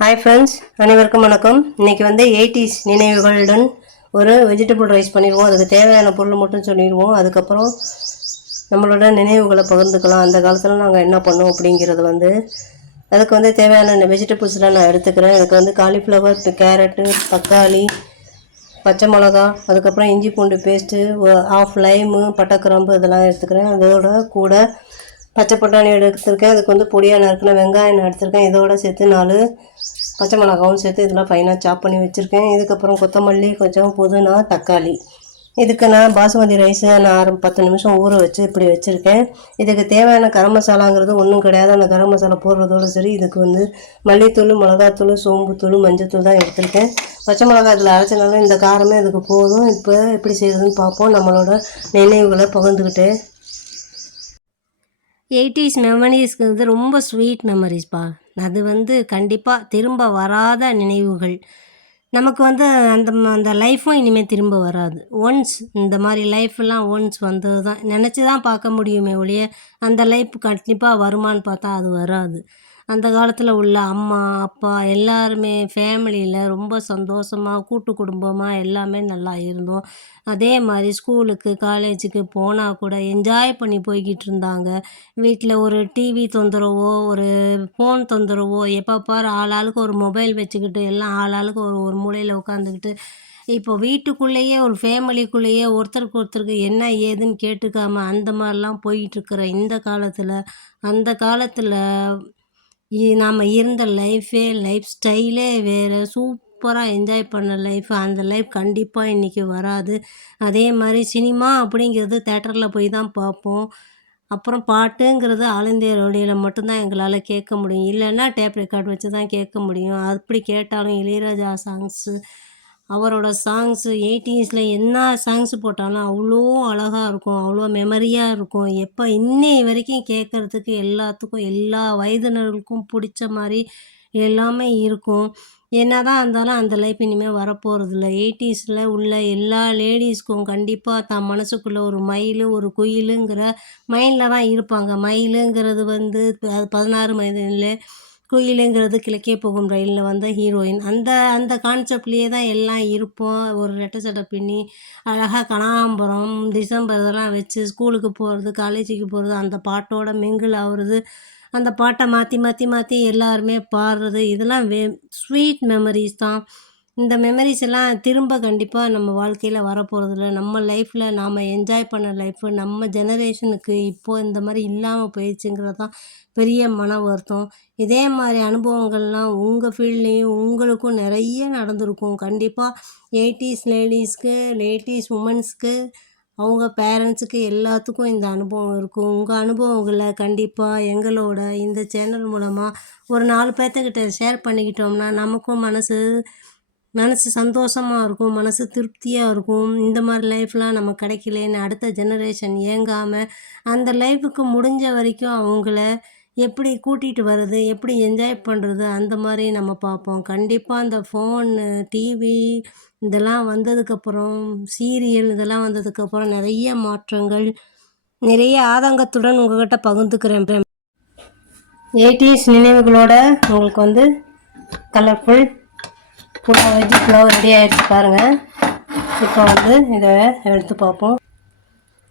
Hi friends, அனைவருக்கும் வணக்கம். இன்றைக்கி வந்து 80s நினைவுகளுடன் ஒரு வெஜிடபிள் ரைஸ் பண்ணிடுவோம். அதுக்கு தேவையான பொருள் மட்டும் சொல்லிடுவோம். அதுக்கப்புறம் நம்மளோட நினைவுகளை பகிர்ந்துக்கலாம். அந்த காலத்தில் நாங்கள் என்ன பண்ணோம் அப்படிங்கிறது அதுக்கு தேவையான வெஜிடபிள்ஸ்லாம் நான் எடுத்துக்கிறேன். இதுக்கு காலிஃப்ளவர், கேரட்டு, தக்காளி, பச்சை மிளகா, அதுக்கப்புறம் இஞ்சி பூண்டு பேஸ்ட்டு, ஆஃப் லைமு, பட்டைக்கிராம்பு இதெல்லாம் எடுத்துக்கிறேன். அதோட கூட பச்சை பட்டாணி எடுத்துருக்கேன். அதுக்கு பொடியாக நறுக்கின வெங்காயம் நான் எடுத்துருக்கேன். இதோடு சேர்த்து 4 பச்சை மிளகாவும் சேர்த்து இதெல்லாம் ஃபைனாக சாப் பண்ணி வச்சுருக்கேன். இதுக்கப்புறம் கொத்தமல்லி, கொஞ்சம் புதினா, தக்காளி. இதுக்கு நான் பாசுமதி ரைஸை நான் 10 நிமிஷம் ஊற வச்சு இப்படி வச்சுருக்கேன். இதுக்கு தேவையான கரம் மசாலாங்கிறது ஒன்றும் கிடையாது. அந்த கரம் மசாலா போடுறதோடு சரி. இதுக்கு மல்லித்தூள், மிளகாத்தூள், சோம்புத்தூள், மஞ்சத்தூள் தான் எடுத்திருக்கேன். பச்சை மிளகா இதில் அரைச்சனால இந்த காரமே இதுக்கு போதும். இப்போ எப்படி செய்யுதுன்னு பார்ப்போம். நம்மளோட நினைவுகளை பகிர்ந்துக்கிட்டு 80s மெமரிஸ்க்கு ரொம்ப ஸ்வீட் மெமரிஸ்ப்பா. அது கண்டிப்பாக திரும்ப வராத நினைவுகள். நமக்கு அந்த லைஃப்பும் இனிமேல் திரும்ப வராது. ஒன்ஸ் இந்த மாதிரி லைஃப்லாம் ஒன்ஸ் வந்தது தான் நினச்சி தான் பார்க்க முடியுமே ஒழிய, அந்த லைஃப் கண்டிப்பாக வருமானு பார்த்தா அது வராது. அந்த காலத்தில் உள்ள அம்மா, அப்பா எல்லாருமே ஃபேமிலியில் ரொம்ப சந்தோஷமாக, கூட்டு குடும்பமாக எல்லாமே நல்லா இருந்தோம். அதே மாதிரி ஸ்கூலுக்கு, காலேஜுக்கு போனால் கூட என்ஜாய் பண்ணி போய்கிட்டு இருந்தாங்க. வீட்டில் ஒரு டிவி தொந்தரவோ, ஒரு ஃபோன் தொந்தரவோ, எப்போ பாரு ஆளாளுக்கு ஒரு மொபைல் வச்சுக்கிட்டு எல்லாம் ஆளாளுக்கு ஒரு ஒரு மூலையில் உட்காந்துக்கிட்டு, இப்போ வீட்டுக்குள்ளேயே ஒரு ஃபேமிலிக்குள்ளேயே ஒருத்தருக்கு என்ன ஏதுன்னு கேட்டுக்காம அந்த மாதிரிலாம் போயிட்டுருக்கிற இந்த காலத்தில், அந்த காலத்தில் நாம் இருந்த லைஃப் ஸ்டைலே வேறு. சூப்பராக என்ஜாய் பண்ண லைஃப். அந்த லைஃப் கண்டிப்பாக இன்றைக்கி வராது. அதே மாதிரி சினிமா அப்படிங்கிறது தேட்டரில் போய் தான் பார்ப்போம். அப்புறம் பாட்டுங்கிறது ஆல் இந்தியா ரேடியோவில் மட்டும்தான் எங்களால் கேட்க முடியும். இல்லைன்னா டேப் ரெக்கார்ட் வச்சு தான் கேட்க முடியும். அப்படி கேட்டாலும் இளையராஜா சாங்ஸு, அவரோட சாங்ஸு 80ஸில் என்ன சாங்ஸ் போட்டாலும் அவ்வளோ அழகாக இருக்கும். அவ்வளோ மெமரியாக இருக்கும். எப்போ இன்னை வரைக்கும் கேட்குறதுக்கு எல்லாத்துக்கும், எல்லா வயதினர்களுக்கும் பிடிச்ச மாதிரி எல்லாமே இருக்கும். என்ன தான் இருந்தாலும் அந்த லைஃப் இனிமேல் வரப்போகிறதில்ல. 80ஸில் உள்ள எல்லா லேடீஸ்க்கும் கண்டிப்பாக தான் மனசுக்குள்ளே ஒரு மயில், ஒரு குயிலுங்கிற மைண்டில் தான் இருப்பாங்க. மயிலுங்கிறது அது 16 வயதில், குயிலுங்கிறது கிழக்கே போகும் ரயிலில் வந்த ஹீரோயின். அந்த அந்த கான்செப்ட்லேயே தான் எல்லாம் இருப்போம். ஒரு ரெட்டை சட்டை பின்னி அழகாக கனகாம்பரம், டிசம்பர் இதெல்லாம் வச்சு ஸ்கூலுக்கு போகிறது, காலேஜுக்கு போகிறது, அந்த பாட்டோட மிங்கிள் ஆகுறது, அந்த பாட்டை மாற்றி மாற்றி மாற்றி எல்லாருமே பாடுறது, இதெல்லாம் ஸ்வீட் மெமரிஸ் தான். இந்த மெமரிஸ் எல்லாம் திரும்ப கண்டிப்பாக நம்ம வாழ்க்கையில் வரப்போகிறதில்ல. நம்ம லைஃப்பில் நாம் என்ஜாய் பண்ண லைஃப்பு நம்ம ஜெனரேஷனுக்கு இப்போது இந்த மாதிரி இல்லாமல் போயிடுச்சுங்கிறது தான் பெரிய மன வருத்தம். இதே மாதிரி அனுபவங்கள்லாம் உங்கள் ஃபீல்ட்லேயும் உங்களுக்கும் நிறைய நடந்திருக்கும். கண்டிப்பாக 80s லேடீஸ்க்கு, 80s உமன்ஸ்க்கு, அவங்க பேரண்ட்ஸுக்கு எல்லாத்துக்கும் இந்த அனுபவம் இருக்கும். உங்கள் அனுபவங்களை கண்டிப்பாக எங்களோட இந்த சேனல் மூலமாக ஒரு 4 பேர்த்துக்கிட்ட ஷேர் பண்ணிக்கிட்டோம்னா நமக்கும் மனசு சந்தோஷமாக இருக்கும், மனசு திருப்தியாக இருக்கும். இந்த மாதிரி லைஃப்லாம் நமக்கு கிடைக்கலேன்னு அடுத்த ஜெனரேஷன் ஏங்காமல் அந்த லைஃபுக்கு முடிஞ்ச வரைக்கும் அவங்கள எப்படி கூட்டிகிட்டு வர்றது, எப்படி என்ஜாய் பண்ணுறது, அந்த மாதிரி நம்ம பார்ப்போம். கண்டிப்பாக அந்த ஃபோனு, டிவி இதெல்லாம் வந்ததுக்கப்புறம், சீரியல் இதெல்லாம் வந்ததுக்கப்புறம் நிறைய மாற்றங்கள், நிறைய ஆதங்கத்துடன் உங்கள்கிட்ட பகிர்ந்துக்கிறேன். 80s நினைவுகளோட உங்களுக்கு கலர்ஃபுல் வெஜ் புலாவ் ரெடி ஆகிடுச்சு பாருங்கள். இப்போ இதை எடுத்து பார்ப்போம்.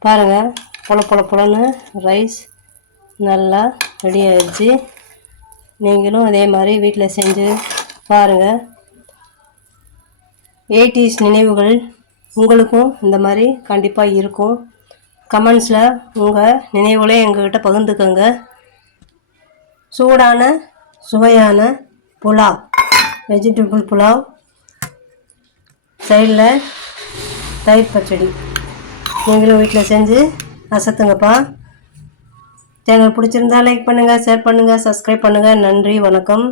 பாருங்கள், பொலன்னு ரைஸ் நல்லா ரெடி ஆகிடுச்சு. நீங்களும் அதே மாதிரி வீட்டில் செஞ்சு பாருங்கள். 80s நினைவுகள் உங்களுக்கும் இந்த மாதிரி கண்டிப்பாக இருக்கும். கமெண்ட்ஸில் உங்கள் நினைவுகளே எங்கள்கிட்ட பகிர்ந்துக்கோங்க. சூடான சுவையான புலாவ், வெஜிடபிள் புலாவ், சைடில் தயிர் பச்சடி. நீங்களும் வீட்டில் செஞ்சு அசத்துங்கப்பா. சேனல் பிடிச்சிருந்தா லைக் பண்ணுங்கள், ஷேர் பண்ணுங்கள், சப்ஸ்கிரைப் பண்ணுங்கள். நன்றி, வணக்கம்.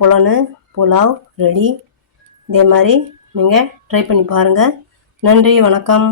பொலன்னு புலாவ் ரெடி. இதே மாதிரி நீங்கள் ட்ரை பண்ணி பாருங்கள். நன்றி, வணக்கம்.